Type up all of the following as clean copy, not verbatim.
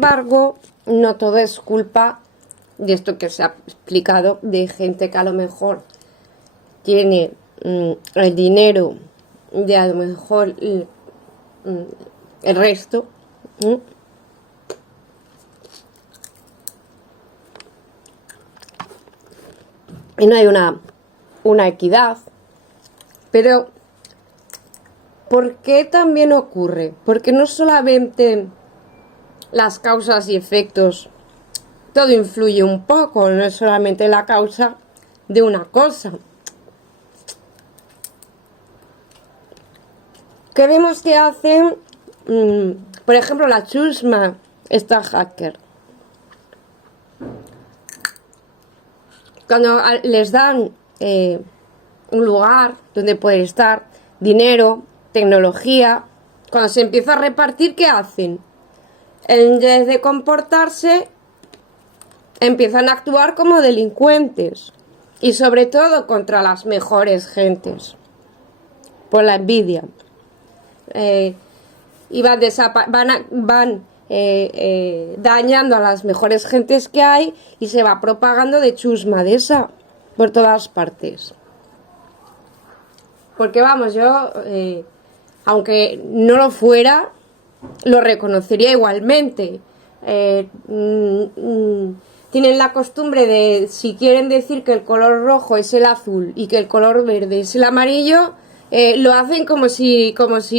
embargo, no todo es culpa de esto que se ha explicado, de gente que a lo mejor tiene el dinero de a lo mejor el resto. Y no hay una equidad. Pero, ¿por qué también ocurre? Porque no solamente las causas y efectos, todo influye un poco, no es solamente la causa de una cosa. ¿Qué vemos que hacen, por ejemplo, la chusma, esta hacker? Cuando les dan un lugar donde poder estar, dinero, tecnología, cuando se empieza a repartir, ¿qué hacen? En vez de comportarse, empiezan a actuar como delincuentes y sobre todo contra las mejores gentes, por la envidia. Y van dañando a las mejores gentes que hay y se va propagando de chusma de esa por todas partes. Porque vamos, yo, aunque no lo fuera, lo reconocería igualmente. Tienen la costumbre de, si quieren decir que el color rojo es el azul y que el color verde es el amarillo, lo hacen como si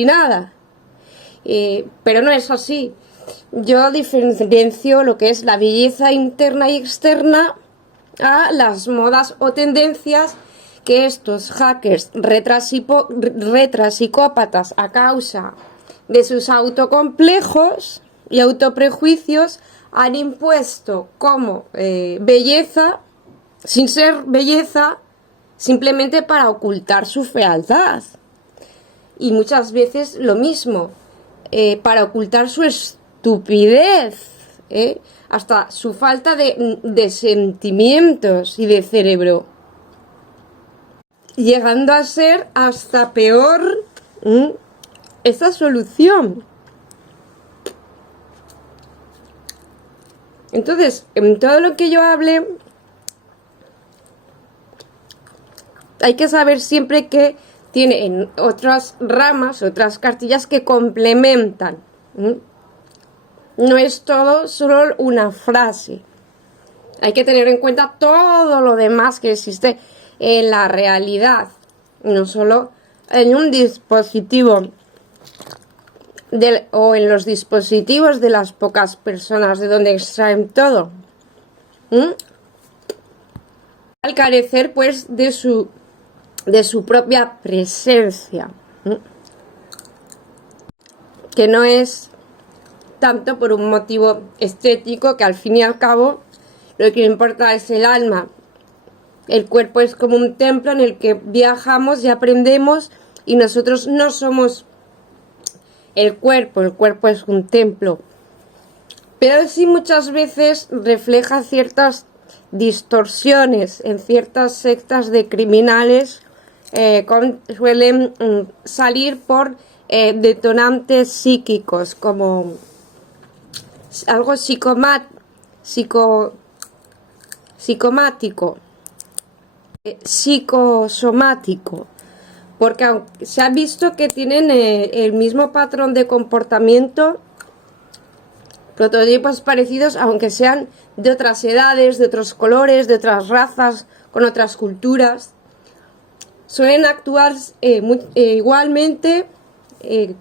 nada. Pero no es así. Yo diferencio lo que es la belleza interna y externa a las modas o tendencias que estos hackers retrasicópatas, a causa de sus autocomplejos y autoprejuicios, han impuesto como belleza, sin ser belleza, simplemente para ocultar su fealdad. Y muchas veces lo mismo, para ocultar su estupidez, hasta su falta de sentimientos y de cerebro, llegando a ser hasta peor esta solución. Entonces, en todo lo que yo hable, hay que saber siempre que tiene en otras ramas, otras cartillas que complementan. No es todo solo una frase. Hay que tener en cuenta todo lo demás que existe en la realidad, no solo en un dispositivo o en los dispositivos de las pocas personas de donde extraen todo. Al carecer pues de su propia presencia, que no es tanto por un motivo estético, que al fin y al cabo lo que importa es el alma. El cuerpo es como un templo en el que viajamos y aprendemos, y nosotros no somos el cuerpo es un templo. Pero sí muchas veces refleja ciertas distorsiones en ciertas sectas de criminales. Suelen salir por detonantes psíquicos, como algo psicomático, psicosomático, porque se ha visto que tienen el mismo patrón de comportamiento, prototipos parecidos, aunque sean de otras edades, de otros colores, de otras razas, con otras culturas. Suelen actuar igualmente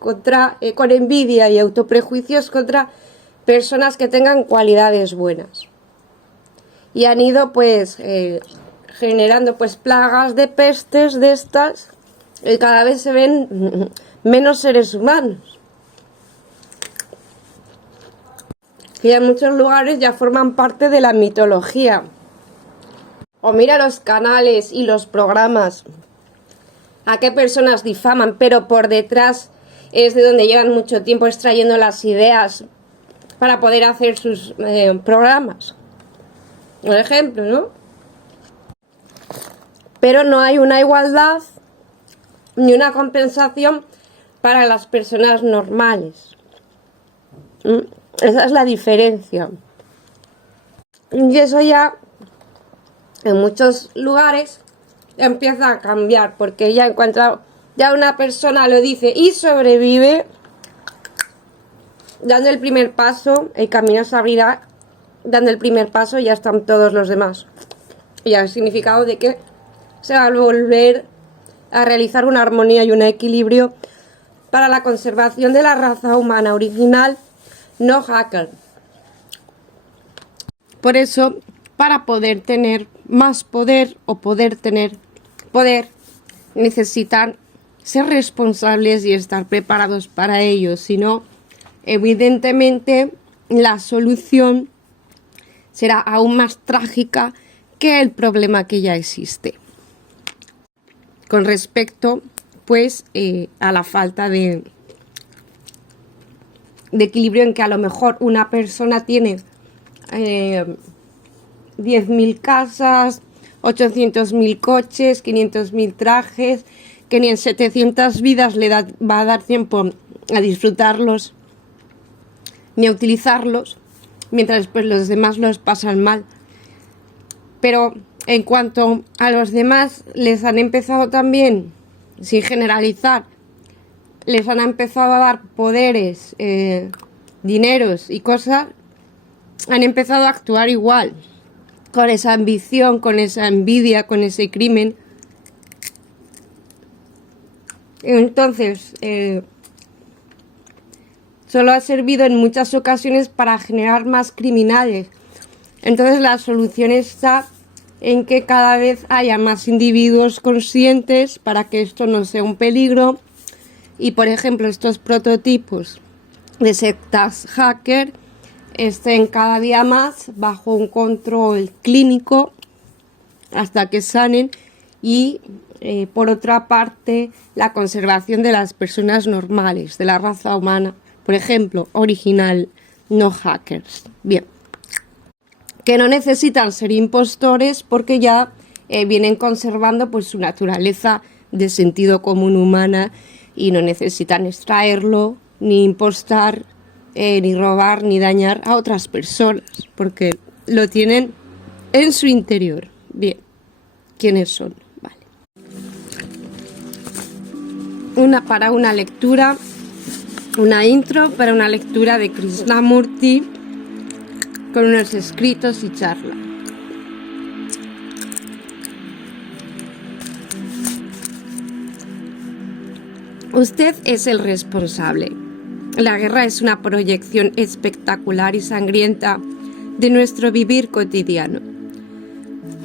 con envidia y autoprejuicios contra personas que tengan cualidades buenas. Y han ido pues generando pues plagas de pestes de estas, y cada vez se ven menos seres humanos. Que en muchos lugares ya forman parte de la mitología. O mira los canales y los programas, a qué personas difaman, pero por detrás es de donde llevan mucho tiempo extrayendo las ideas para poder hacer sus programas. Por ejemplo, ¿no? Pero no hay una igualdad ni una compensación para las personas normales. Esa es la diferencia. Y eso ya en muchos lugares empieza a cambiar, porque ya encuentra, ya una persona lo dice y sobrevive, dando el primer paso, el camino se abrirá, dando el primer paso ya están todos los demás. Y el significado de que se va a volver a realizar una armonía y un equilibrio para la conservación de la raza humana original no hacker. Por eso, para poder tener más poder o poder tener poder, necesitan ser responsables y estar preparados para ello. Si no, evidentemente la solución será aún más trágica que el problema que ya existe. Con respecto, pues, a la falta de equilibrio, en que a lo mejor una persona tiene 10.000 casas, 800.000 coches, 500.000 trajes, que ni en 700 vidas le va a dar tiempo a disfrutarlos ni a utilizarlos, mientras pues los demás los pasan mal. Pero en cuanto a los demás, les han empezado también, sin generalizar, les han empezado a dar poderes, dineros y cosas, han empezado a actuar igual, con esa ambición, con esa envidia, con ese crimen. Entonces, solo ha servido en muchas ocasiones para generar más criminales. Entonces la solución está en que cada vez haya más individuos conscientes para que esto no sea un peligro. Y por ejemplo, estos prototipos de sectas hacker estén cada día más bajo un control clínico hasta que sanen. Y por otra parte, la conservación de las personas normales, de la raza humana, por ejemplo, original, no hackers. Bien, que no necesitan ser impostores porque ya vienen conservando pues su naturaleza de sentido común humana y no necesitan extraerlo, ni impostar, ni robar, ni dañar a otras personas, porque lo tienen en su interior. Bien, ¿quiénes son? Vale. Para una lectura, una intro para una lectura de Krishnamurti con unos escritos y charla. Usted es el responsable. La guerra es una proyección espectacular y sangrienta de nuestro vivir cotidiano.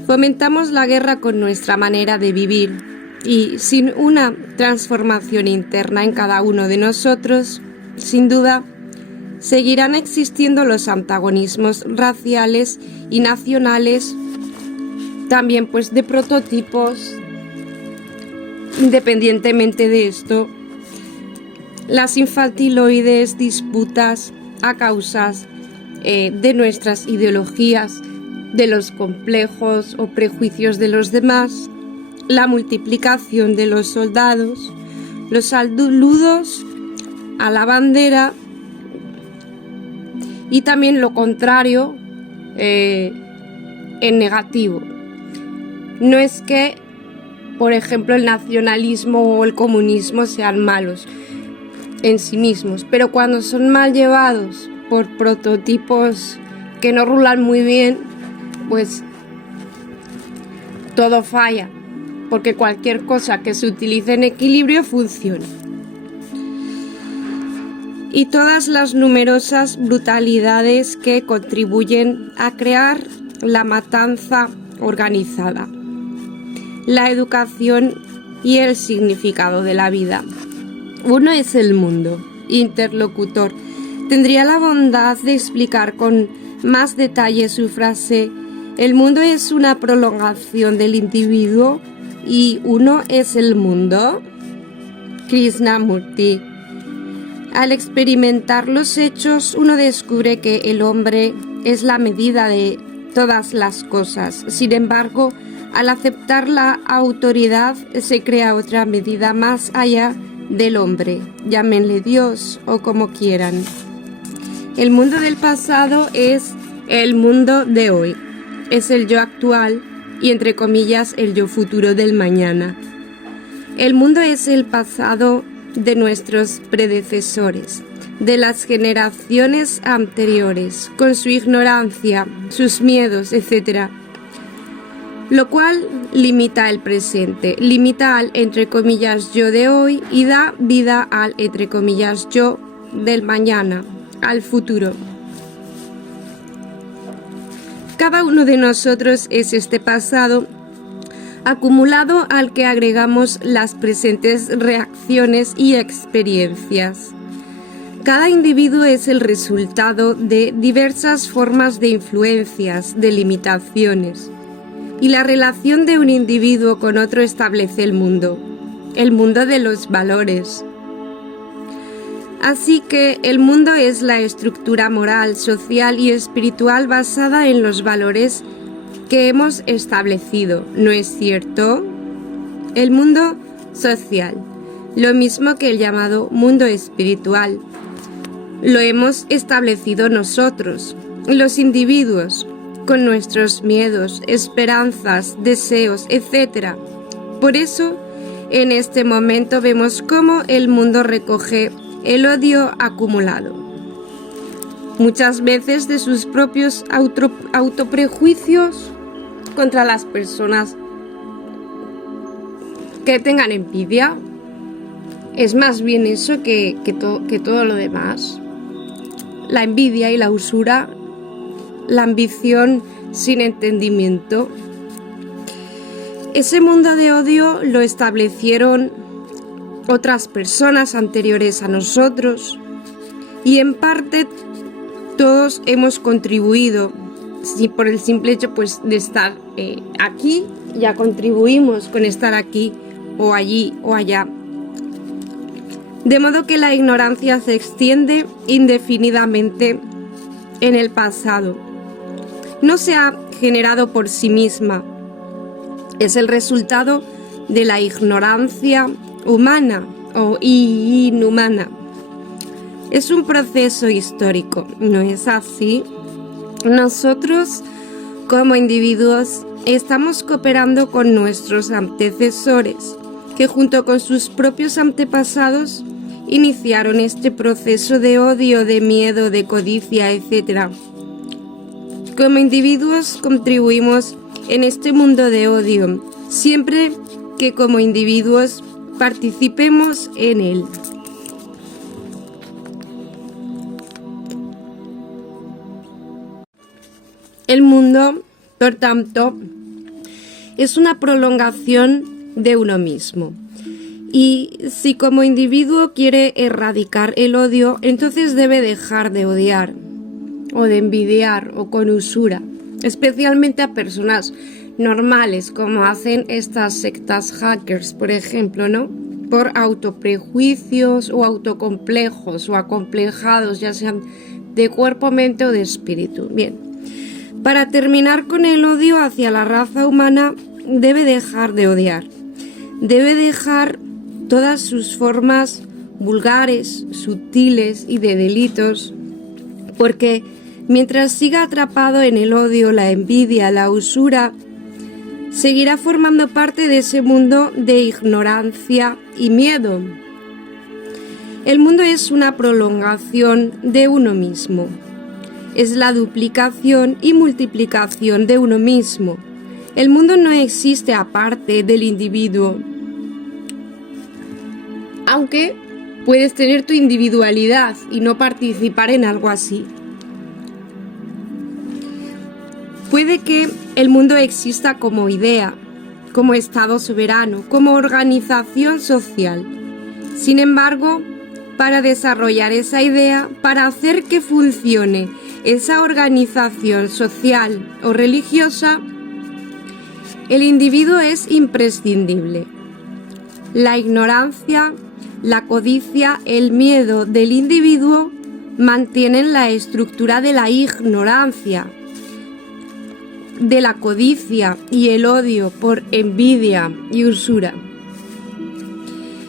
Fomentamos la guerra con nuestra manera de vivir y sin una transformación interna en cada uno de nosotros, sin duda, seguirán existiendo los antagonismos raciales y nacionales, también pues de prototipos. Independientemente de esto, las infantiloides disputas a causas de nuestras ideologías, de los complejos o prejuicios de los demás, la multiplicación de los soldados, los saludos a la bandera y también lo contrario en negativo. No es que, por ejemplo, el nacionalismo o el comunismo sean malos en sí mismos, pero cuando son mal llevados por prototipos que no rulan muy bien, pues todo falla, porque cualquier cosa que se utilice en equilibrio funciona. Y todas las numerosas brutalidades que contribuyen a crear la matanza organizada, la educación y el significado de la vida. Uno es el mundo, interlocutor. Tendría la bondad de explicar con más detalle su frase: el mundo es una prolongación del individuo y uno es el mundo. Krishnamurti. Al experimentar los hechos, uno descubre que el hombre es la medida de todas las cosas. Sin embargo, al aceptar la autoridad, se crea otra medida más allá del hombre, llámenle Dios o como quieran. El mundo del pasado es el mundo de hoy, es el yo actual y entre comillas el yo futuro del mañana. El mundo es el pasado de nuestros predecesores, de las generaciones anteriores, con su ignorancia, sus miedos, etc. Lo cual limita el presente, limita al entre comillas yo de hoy y da vida al entre comillas yo del mañana, al futuro. Cada uno de nosotros es este pasado acumulado al que agregamos las presentes reacciones y experiencias. Cada individuo es el resultado de diversas formas de influencias, de limitaciones, y la relación de un individuo con otro establece el mundo de los valores. Así que el mundo es la estructura moral, social y espiritual basada en los valores que hemos establecido, ¿no es cierto? El mundo social, lo mismo que el llamado mundo espiritual, lo hemos establecido nosotros, los individuos, con nuestros miedos, esperanzas, deseos, etc. Por eso, en este momento vemos cómo el mundo recoge el odio acumulado, muchas veces de sus propios autoprejuicios contra las personas que tengan envidia. Es más bien eso que todo lo demás. La envidia y la usura, la ambición sin entendimiento. Ese mundo de odio lo establecieron otras personas anteriores a nosotros y en parte todos hemos contribuido. Si por el simple hecho pues de estar aquí, ya contribuimos con estar aquí o allí o allá. De modo que la ignorancia se extiende indefinidamente en el pasado. No se ha generado por sí misma. Es el resultado de la ignorancia humana o inhumana. Es un proceso histórico, ¿no es así? Nosotros, como individuos, estamos cooperando con nuestros antecesores, que junto con sus propios antepasados iniciaron este proceso de odio, de miedo, de codicia, etc. Como individuos contribuimos en este mundo de odio, siempre que como individuos participemos en él. El mundo, por tanto, es una prolongación de uno mismo. Y si como individuo quiere erradicar el odio, entonces debe dejar de odiar o de envidiar o con usura, especialmente a personas normales, como hacen estas sectas hackers, por ejemplo, ¿no? Por autoprejuicios o autocomplejos o acomplejados, ya sean de cuerpo, mente o de espíritu. Bien. Para terminar con el odio hacia la raza humana, debe dejar de odiar. Debe dejar todas sus formas vulgares, sutiles y de delitos, porque mientras siga atrapado en el odio, la envidia, la usura, seguirá formando parte de ese mundo de ignorancia y miedo. El mundo es una prolongación de uno mismo. Es la duplicación y multiplicación de uno mismo. El mundo no existe aparte del individuo. Aunque puedes tener tu individualidad y no participar en algo así. Puede que el mundo exista como idea, como Estado soberano, como organización social. Sin embargo, para desarrollar esa idea, para hacer que funcione esa organización social o religiosa, el individuo es imprescindible. La ignorancia, la codicia, el miedo del individuo mantienen la estructura de la ignorancia, de la codicia y el odio por envidia y usura.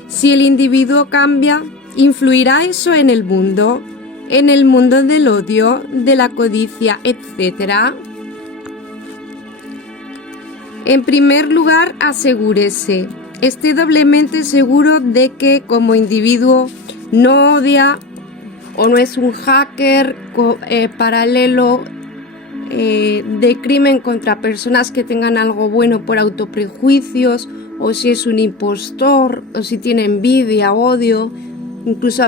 Si el individuo cambia, ¿influirá eso en el mundo? en el mundo del odio, de la codicia, etc. En primer lugar, asegúrese, esté doblemente seguro de que como individuo no odia o no es un hacker paralelo de crimen contra personas que tengan algo bueno por autoprejuicios, o si es un impostor, o si tiene envidia, odio, incluso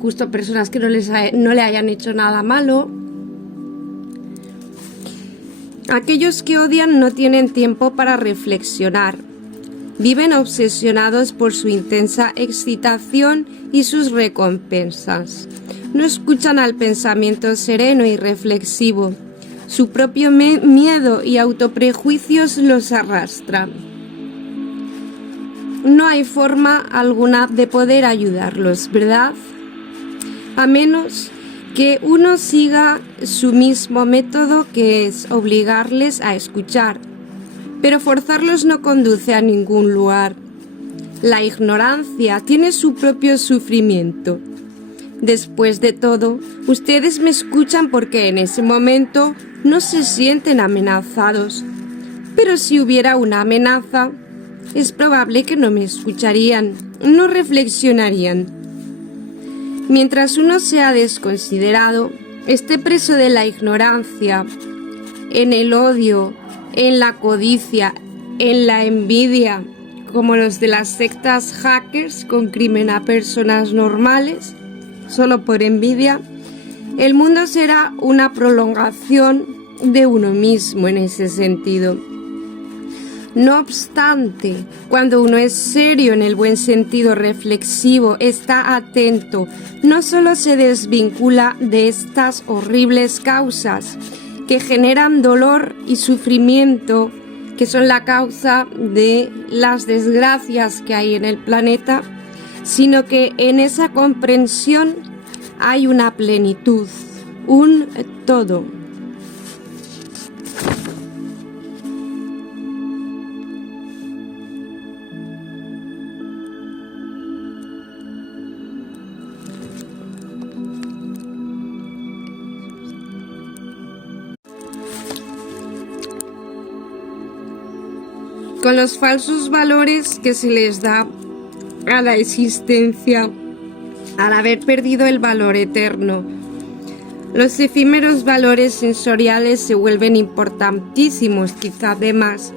justo a personas que no le hayan hecho nada malo. Aquellos que odian no tienen tiempo para reflexionar. Viven obsesionados por su intensa excitación y sus recompensas. No escuchan al pensamiento sereno y reflexivo. Su propio miedo y autoprejuicios los arrastran. No hay forma alguna de poder ayudarlos, ¿verdad? A menos que uno siga su mismo método, que es obligarles a escuchar. Pero forzarlos no conduce a ningún lugar. La ignorancia tiene su propio sufrimiento. Después de todo, ustedes me escuchan porque en ese momento no se sienten amenazados. Pero si hubiera una amenaza, es probable que no me escucharían, no reflexionarían. Mientras uno sea desconsiderado, esté preso de la ignorancia, en el odio, en la codicia, en la envidia, como los de las sectas hackers con crimen a personas normales, solo por envidia, el mundo será una prolongación de uno mismo en ese sentido. No obstante, cuando uno es serio en el buen sentido reflexivo, está atento, no solo se desvincula de estas horribles causas que generan dolor y sufrimiento, que son la causa de las desgracias que hay en el planeta, sino que en esa comprensión hay una plenitud, un todo. Con los falsos valores que se les da a la existencia, al haber perdido el valor eterno, los efímeros valores sensoriales se vuelven importantísimos, quizá de más,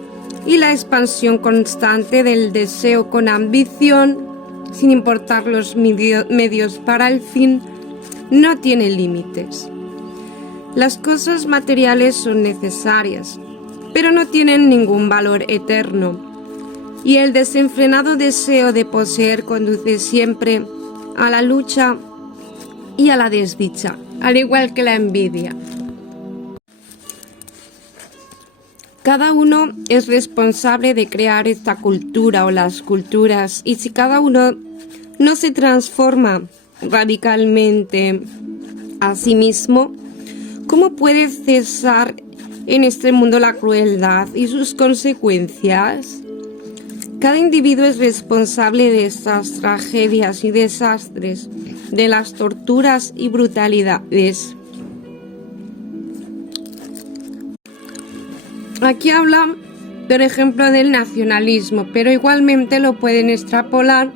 y la expansión constante del deseo con ambición, sin importar los medios para el fin, no tiene límites. Las cosas materiales son necesarias, pero no tienen ningún valor eterno, y el desenfrenado deseo de poseer conduce siempre a la lucha y a la desdicha, al igual que la envidia. Cada uno es responsable de crear esta cultura o las culturas, y si cada uno no se transforma radicalmente a sí mismo, ¿cómo puede cesar en este mundo la crueldad y sus consecuencias? Cada individuo es responsable de estas tragedias y desastres, de las torturas y brutalidades. Aquí habla, por ejemplo, del nacionalismo, pero igualmente lo pueden extrapolar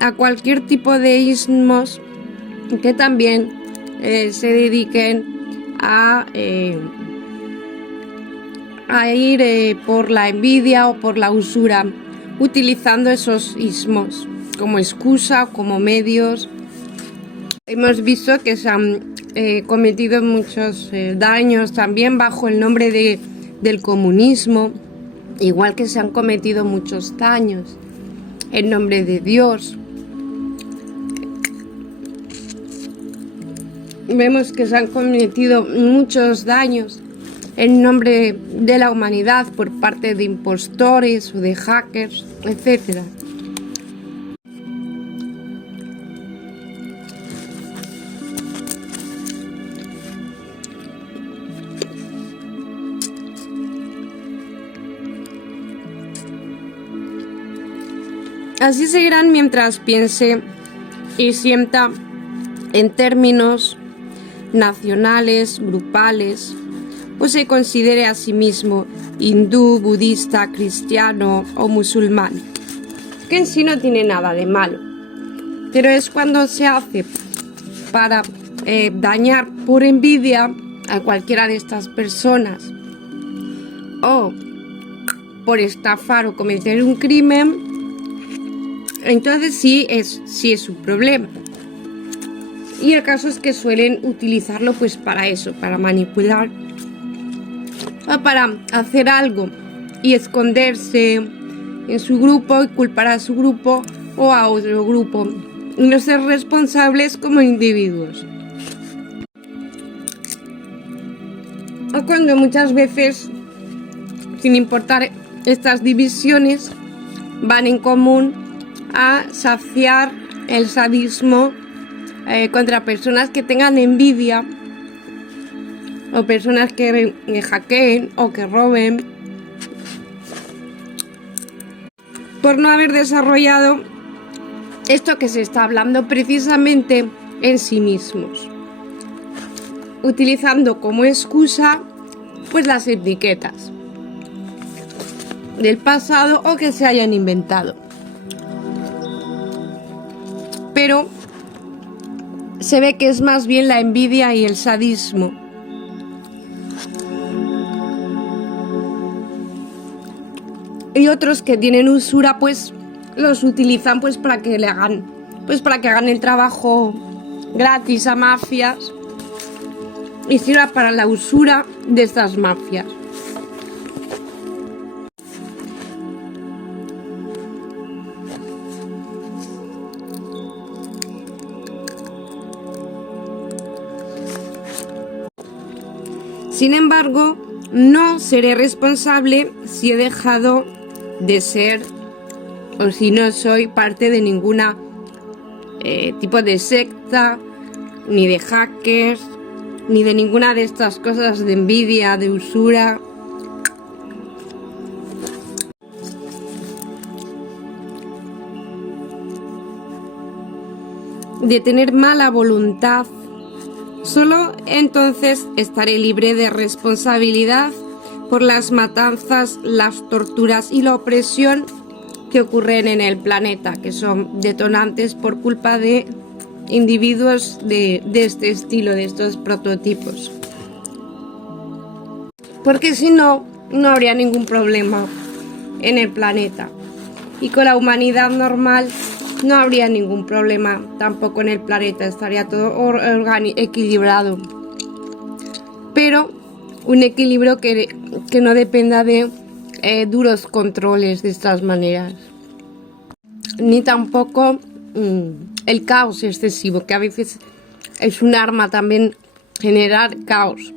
a cualquier tipo de ismos que también se dediquen a ir por la envidia o por la usura, utilizando esos ismos como excusa, como medios. Hemos visto que se han cometido muchos daños también bajo el nombre del comunismo, igual que se han cometido muchos daños en nombre de Dios. Vemos que se han cometido muchos daños en nombre de la humanidad por parte de impostores o de hackers, etc. Así seguirán mientras piense y sienta en términos nacionales, grupales, o se considere a sí mismo hindú, budista, cristiano o musulmán, que en sí no tiene nada de malo, pero es cuando se hace para dañar por envidia a cualquiera de estas personas o por estafar o cometer un crimen, entonces sí es un problema. Y el caso es que suelen utilizarlo pues para eso, para manipular o para hacer algo y esconderse en su grupo y culpar a su grupo o a otro grupo y no ser responsables como individuos. O cuando muchas veces, sin importar estas divisiones, van en común a saciar el sadismo contra personas que tengan envidia o personas que hackeen o que roben por no haber desarrollado esto que se está hablando precisamente en sí mismos, utilizando como excusa pues las etiquetas del pasado o que se hayan inventado. Pero se ve que es más bien la envidia y el sadismo. Y otros que tienen usura pues los utilizan pues para que hagan el trabajo gratis a mafias y sirva para la usura de estas mafias. Sin embargo, no seré responsable si he dejado de ser o si no soy parte de ninguna tipo de secta, ni de hackers, ni de ninguna de estas cosas de envidia, de usura. De tener mala voluntad. Solo entonces estaré libre de responsabilidad por las matanzas, las torturas y la opresión que ocurren en el planeta, que son detonantes por culpa de individuos de este estilo, de estos prototipos. Porque si no, no habría ningún problema en el planeta. Y con la humanidad normal no habría ningún problema tampoco en el planeta, estaría todo equilibrado. Pero un equilibrio que no dependa de duros controles de estas maneras. Ni tampoco el caos excesivo, que a veces es un arma también generar caos.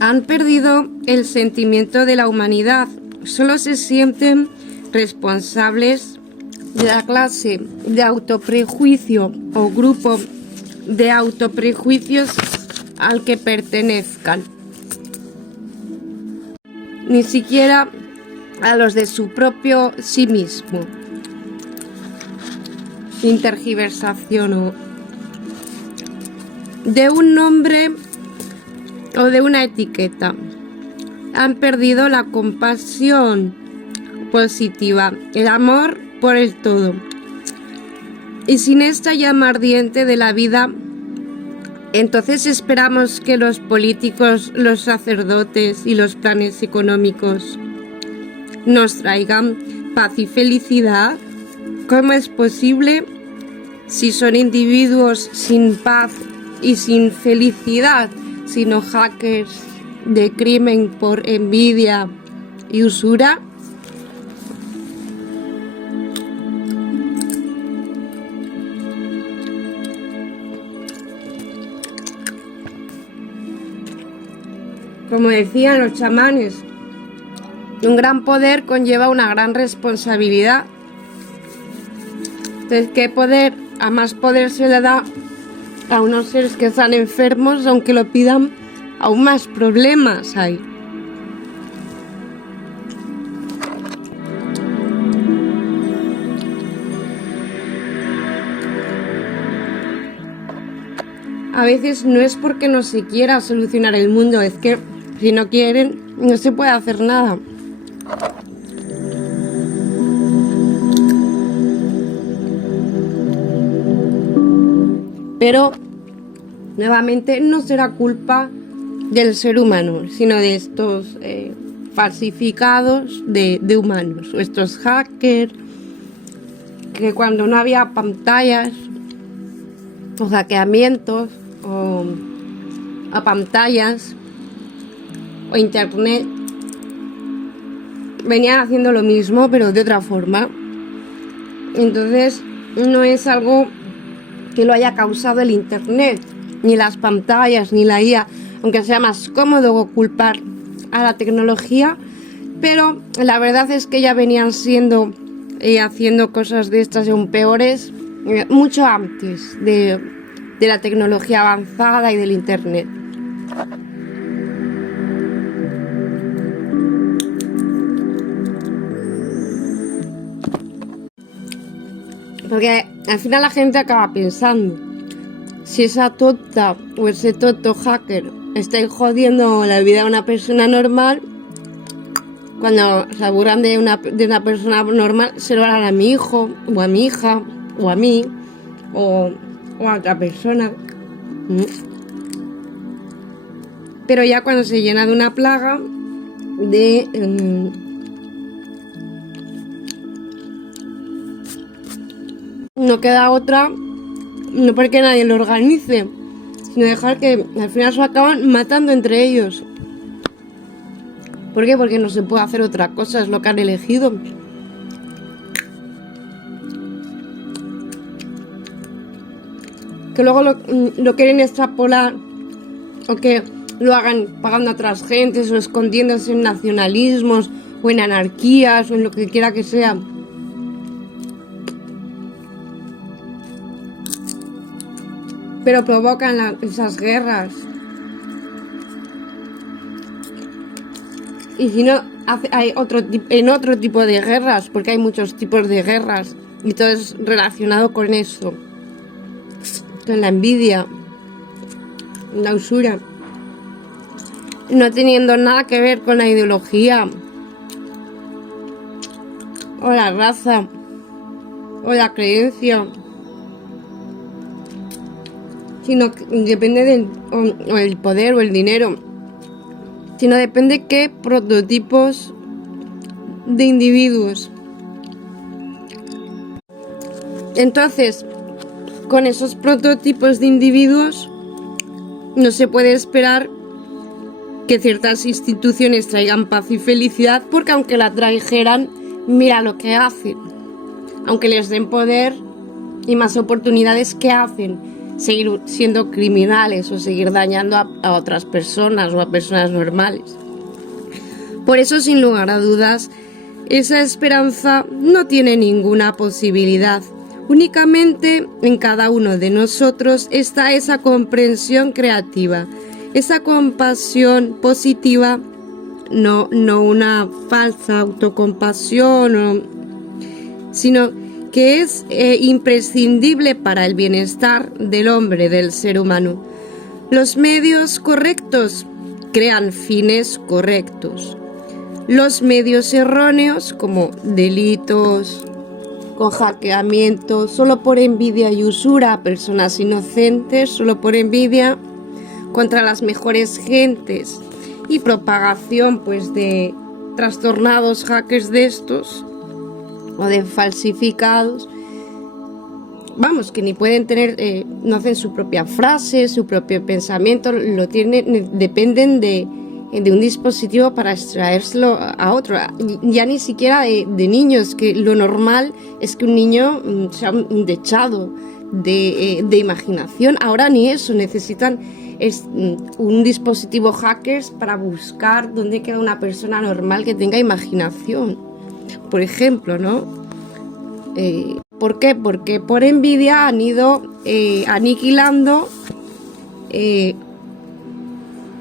Han perdido el sentimiento de la humanidad, solo se sienten responsables de la clase de autoprejuicio o grupo de autoprejuicios al que pertenezcan. Ni siquiera a los de su propio sí mismo. Sin tergiversación o de un nombre o de una etiqueta. Han perdido la compasión positiva, el amor por el todo. Y sin esta llama ardiente de la vida, entonces esperamos que los políticos, los sacerdotes y los planes económicos nos traigan paz y felicidad. ¿Cómo es posible si son individuos sin paz y sin felicidad, sino hackers de crimen por envidia y usura? Como decían los chamanes, un gran poder conlleva una gran responsabilidad. Entonces, ¿qué poder? A más poder se le da a unos seres que están enfermos, aunque lo pidan, aún más problemas hay. a veces no es porque no se quiera solucionar el mundo, es que si no quieren no se puede hacer nada. Pero nuevamente no será culpa del ser humano, sino de estos falsificados de humanos, o estos hackers que cuando no había pantallas o hackeamientos o a pantallas o internet, venían haciendo lo mismo pero de otra forma. Entonces no es algo que lo haya causado el internet, ni las pantallas, ni la IA, aunque sea más cómodo culpar a la tecnología, pero la verdad es que ya venían siendo haciendo cosas de estas aún peores mucho antes de la tecnología avanzada y del internet. Porque al final la gente acaba pensando, si esa tonta o ese tonto hacker está jodiendo la vida de una persona normal, cuando se aburran de una persona normal, se lo harán a mi hijo, o a mi hija, o a mí, o a otra persona. Pero ya cuando se llena de una plaga de no queda otra, no porque nadie lo organice, sino dejar que al final se acaban matando entre ellos. ¿Por qué? Porque no se puede hacer otra cosa, es lo que han elegido. Que luego lo quieren extrapolar, o que lo hagan pagando a otras gentes o escondiéndose en nacionalismos o en anarquías o en lo que quiera que sea. Pero provocan esas guerras. Y si no, hay otro tipo de guerras, porque hay muchos tipos de guerras y todo es relacionado con eso, con la envidia, la usura, no teniendo nada que ver con la ideología o la raza o la creencia, sino que depende o el poder o el dinero, sino depende qué prototipos de individuos. Entonces, con esos prototipos de individuos no se puede esperar que ciertas instituciones traigan paz y felicidad, porque aunque la trajeran, mira lo que hacen. Aunque les den poder y más oportunidades, ¿qué hacen? Seguir siendo criminales o seguir dañando a otras personas o a personas normales. Por eso, sin lugar a dudas, esa esperanza no tiene ninguna posibilidad. Únicamente en cada uno de nosotros está esa comprensión creativa, esa compasión positiva, no una falsa autocompasión, sino que es imprescindible para el bienestar del hombre, del ser humano. Los medios correctos crean fines correctos. Los medios erróneos, como delitos, con hackeamientos, solo por envidia y usura a personas inocentes, solo por envidia contra las mejores gentes, y propagación pues de trastornados hackers de estos o de falsificados, vamos, que ni pueden tener, no hacen su propia frase, su propio pensamiento, dependen de un dispositivo para extraérselo a otro, ya ni siquiera de niños, que lo normal es que un niño sea un dechado de imaginación. Ahora ni eso, necesitan un dispositivo hackers para buscar dónde queda una persona normal que tenga imaginación, por ejemplo, ¿no? ¿Por qué? Porque por envidia han ido aniquilando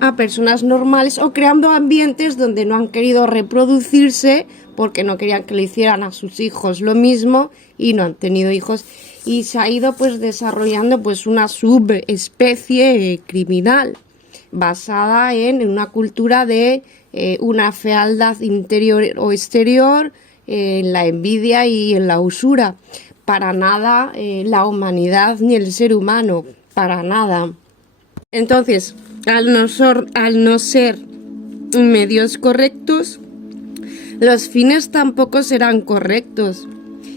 a personas normales o creando ambientes donde no han querido reproducirse porque no querían que le hicieran a sus hijos lo mismo y no han tenido hijos. y se ha ido pues desarrollando pues una subespecie criminal basada en una cultura de una fealdad interior o exterior, en la envidia y en la usura. Para nada la humanidad ni el ser humano, para nada. Entonces, al no ser medios correctos, los fines tampoco serán correctos.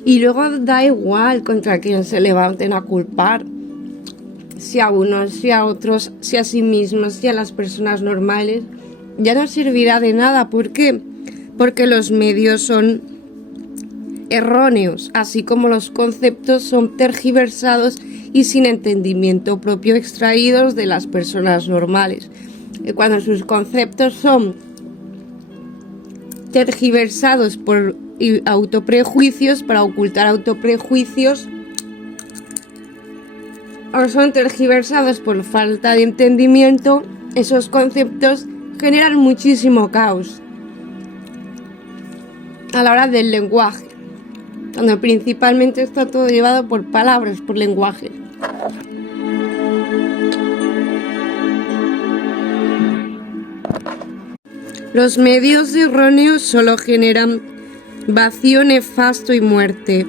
Y luego da igual contra quién se levanten a culpar. Si a unos, si a otros, si a sí mismos, si a las personas normales, ya no servirá de nada. ¿Por qué? Porque los medios son erróneos, así como los conceptos son tergiversados y sin entendimiento propio extraídos de las personas normales. Y cuando sus conceptos son tergiversados por autoprejuicios, para ocultar autoprejuicios, o son tergiversados por falta de entendimiento, esos conceptos generan muchísimo caos a la hora del lenguaje, cuando principalmente está todo llevado por palabras, por lenguaje. Los medios erróneos solo generan vacío nefasto y muerte,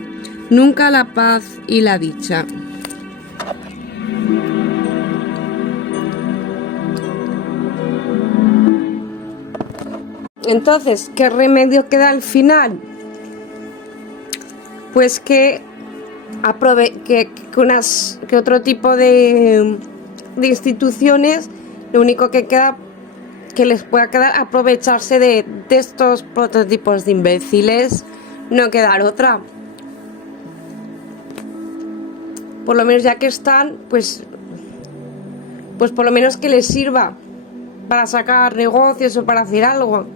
nunca la paz y la dicha. Entonces, ¿qué remedio queda al final? Pues que otro tipo de instituciones, lo único que queda que les pueda quedar aprovecharse de estos prototipos de imbéciles, no quedar otra. Por lo menos ya que están, pues por lo menos que les sirva para sacar negocios o para hacer algo.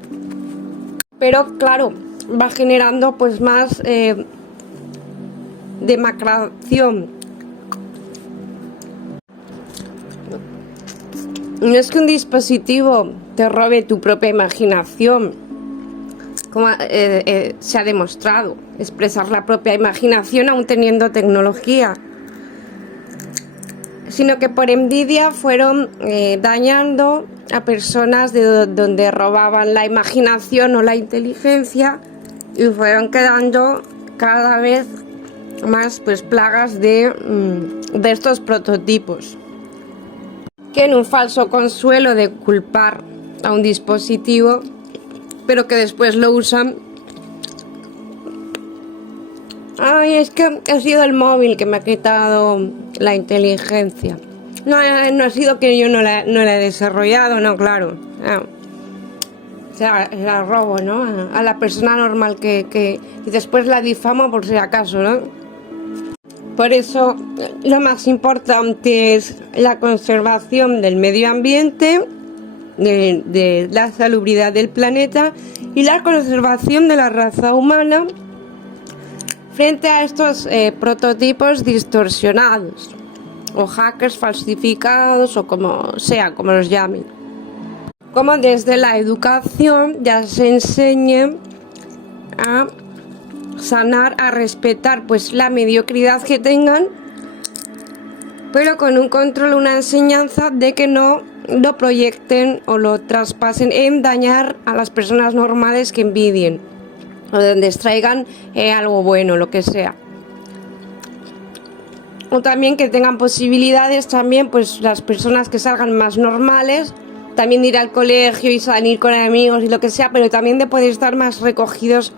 Pero claro, va generando pues más demacración. No es que un dispositivo te robe tu propia imaginación, como se ha demostrado, expresar la propia imaginación aún teniendo tecnología, sino que por envidia fueron dañando a personas de donde robaban la imaginación o la inteligencia, y fueron quedando cada vez más pues plagas de estos prototipos, que en un falso consuelo de culpar a un dispositivo, pero que después lo usan. Ay, es que ha sido el móvil que me ha quitado la inteligencia. No ha sido que yo no la he desarrollado, no, claro. O sea, la robo, ¿no? A la persona normal y después la difamo por si acaso, ¿no? Por eso lo más importante es la conservación del medio ambiente, de la salubridad del planeta y la conservación de la raza humana frente a estos prototipos distorsionados o hackers falsificados o como sea, como los llamen. Como desde la educación ya se enseñe a sanar, a respetar pues la mediocridad que tengan, pero con un control, una enseñanza de que no lo proyecten o lo traspasen en dañar a las personas normales que envidien o donde extraigan algo bueno, lo que sea. O también que tengan posibilidades también pues las personas que salgan más normales, también de ir al colegio y salir con amigos y lo que sea, pero también de poder estar más recogidos,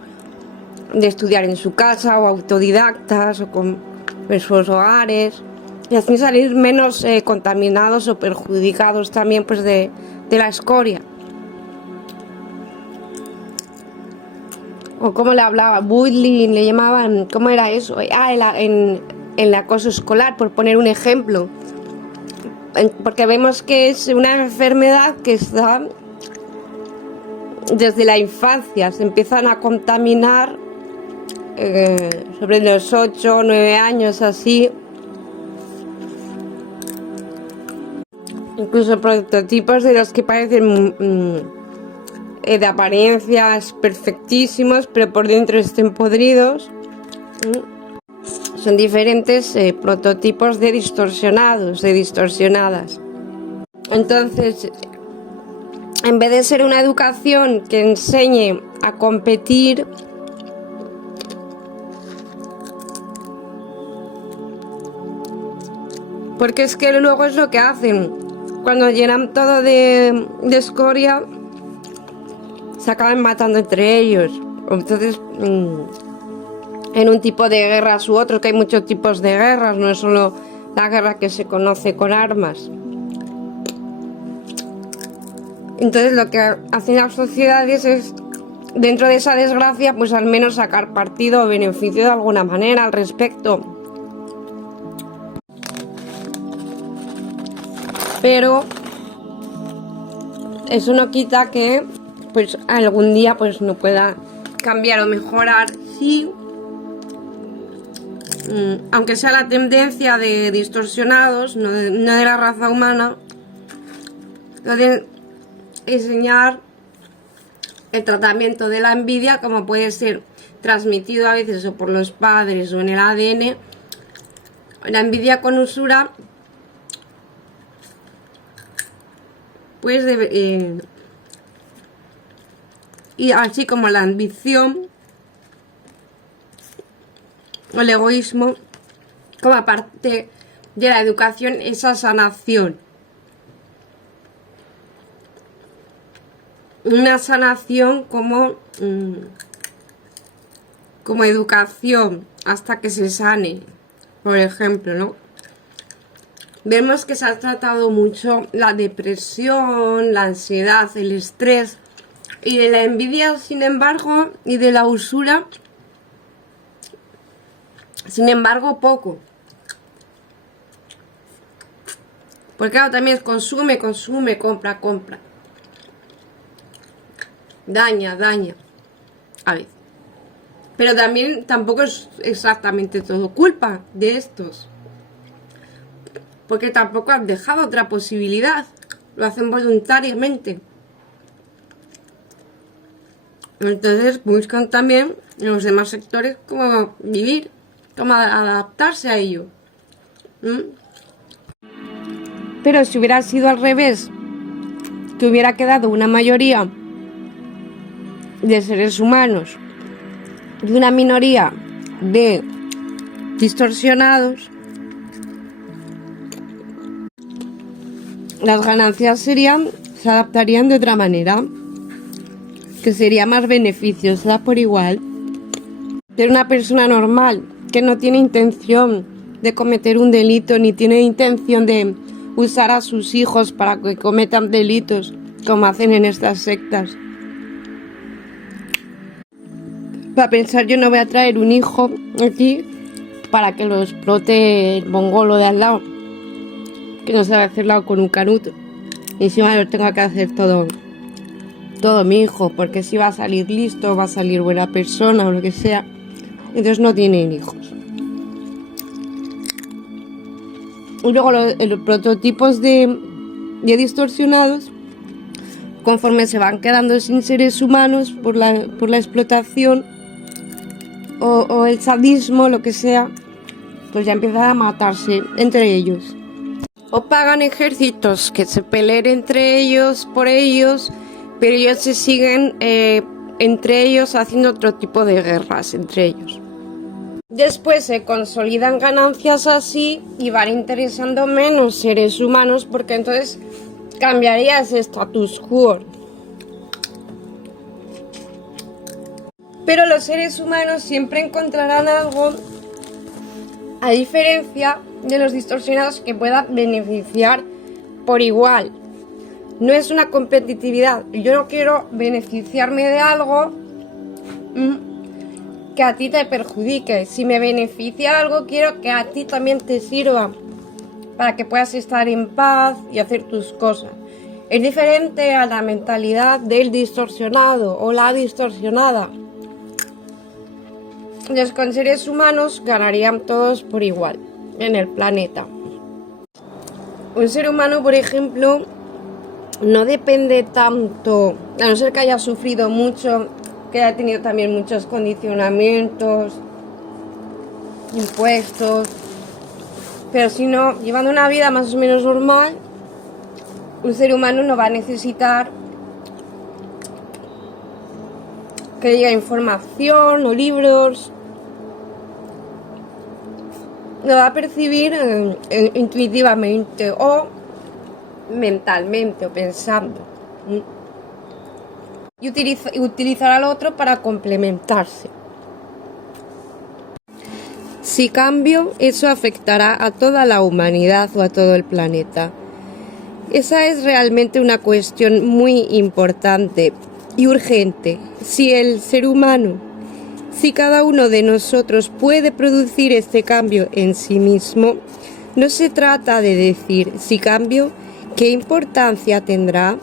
de estudiar en su casa o autodidactas o en sus hogares, y así salir menos contaminados o perjudicados también pues de la escoria. O como le hablaba, bullying, le llamaban, ¿cómo era eso? En el acoso escolar, por poner un ejemplo. Porque vemos que es una enfermedad que está desde la infancia, se empiezan a contaminar sobre los 8 o 9 años así. Incluso prototipos de los que parecen de apariencias perfectísimos, pero por dentro estén podridos. son diferentes prototipos de distorsionados, de distorsionadas. Entonces, en vez de ser una educación que enseñe a competir, porque es que luego es lo que hacen, cuando llenan todo de escoria, se acaban matando entre ellos. Entonces, en un tipo de guerras u otro, que hay muchos tipos de guerras, no es solo la guerra que se conoce con armas. Entonces lo que hacen las sociedades es, dentro de esa desgracia, pues al menos sacar partido o beneficio de alguna manera al respecto. Pero eso no quita que pues algún día pues no pueda cambiar o mejorar, si aunque sea la tendencia de distorsionados, no de la raza humana, pueden enseñar el tratamiento de la envidia, como puede ser transmitido a veces o por los padres o en el ADN. La envidia con usura, pues y así como la ambición o el egoísmo, como aparte de la educación, esa sanación. Una sanación como educación hasta que se sane, por ejemplo, ¿no? Vemos que se ha tratado mucho la depresión, la ansiedad, el estrés, y de la envidia, sin embargo, y de la usura, sin embargo, poco. Porque claro, también es consume, compra. Daña, a veces. Pero también tampoco es exactamente todo culpa de estos. Porque tampoco han dejado otra posibilidad. Lo hacen voluntariamente. Entonces buscan también en los demás sectores cómo vivir, cómo adaptarse a ello. Pero si hubiera sido al revés, que hubiera quedado una mayoría de seres humanos de una minoría de distorsionados, las ganancias se adaptarían de otra manera, que sería más beneficiosa por igual. Ser una persona normal que no tiene intención de cometer un delito ni tiene intención de usar a sus hijos para que cometan delitos como hacen en estas sectas. Para pensar, yo no voy a traer un hijo aquí para que lo explote el mongolo de al lado, que no sabe hacerlo con un canuto, y encima lo tengo que hacer todo mi hijo, porque si va a salir listo, va a salir buena persona o lo que sea. Entonces no tienen hijos. Y luego los prototipos de distorsionados, conforme se van quedando sin seres humanos por la explotación o el sadismo, lo que sea, pues ya empiezan a matarse entre ellos. O pagan ejércitos que se peleen entre ellos por ellos, pero ellos se siguen entre ellos haciendo otro tipo de guerras entre ellos. Después se consolidan ganancias así y van interesando menos seres humanos, porque entonces cambiaría ese status quo. Pero los seres humanos siempre encontrarán algo, a diferencia de los distorsionados, que pueda beneficiar por igual. No es una competitividad. Yo no quiero beneficiarme de algo que a ti te perjudique. Si me beneficia algo, quiero que a ti también te sirva para que puedas estar en paz y hacer tus cosas. Es diferente a la mentalidad del distorsionado o la distorsionada. Los con seres humanos ganarían todos por igual en el planeta. Un ser humano, por ejemplo, no depende tanto, a no ser que haya sufrido mucho, que haya tenido también muchos condicionamientos impuestos, pero si no, llevando una vida más o menos normal, un ser humano no va a necesitar que diga información o libros, lo va a percibir intuitivamente o mentalmente o pensando, y utilizar al otro para complementarse. Si cambio, eso afectará a toda la humanidad o a todo el planeta. Esa es realmente una cuestión muy importante y urgente. Si el ser humano, si cada uno de nosotros puede producir este cambio en sí mismo, no se trata de decir si cambio, ¿qué importancia tendrá?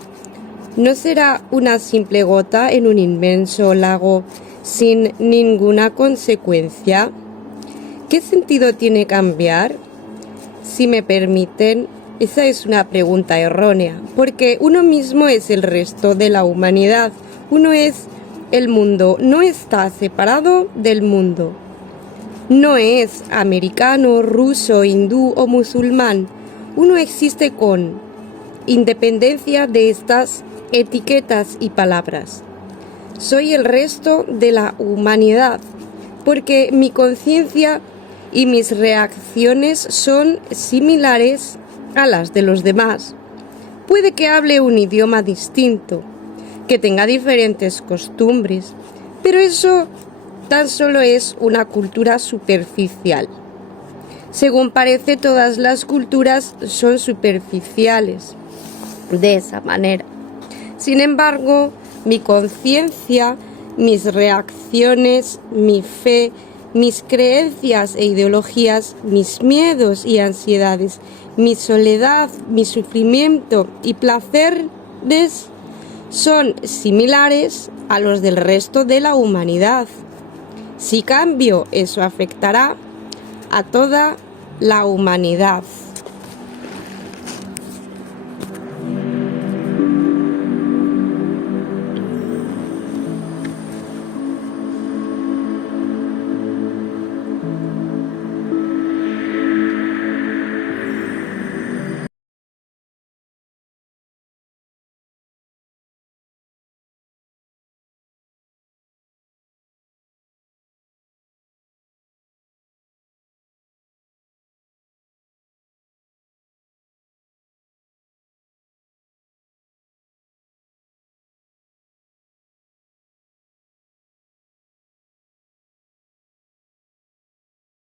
¿No será una simple gota en un inmenso lago sin ninguna consecuencia? ¿Qué sentido tiene cambiar? Si me permiten, esa es una pregunta errónea, porque uno mismo es el resto de la humanidad. Uno es el mundo, no está separado del mundo. No es americano, ruso, hindú o musulmán. Uno existe con independencia de estas etiquetas y palabras. Soy el resto de la humanidad, porque mi conciencia y mis reacciones son similares a las de los demás. Puede que hable un idioma distinto, que tenga diferentes costumbres, pero eso tan solo es una cultura superficial. Según parece, todas las culturas son superficiales de esa manera. Sin embargo, mi conciencia, mis reacciones, mi fe, mis creencias e ideologías, mis miedos y ansiedades, mi soledad, mi sufrimiento y placeres son similares a los del resto de la humanidad. Si cambio, eso afectará a toda la humanidad.